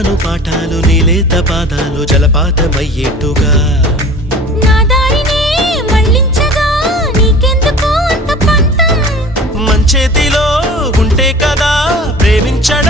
చెబుతాను పాఠాలు నీలేత పాదాలు జలపాతమయ్యేట్టుగా నా దారినే మళ్ళించగా నీకెందుకు అంత పంతం మంచేతిలో ఉంటే కదా ప్రేమించడం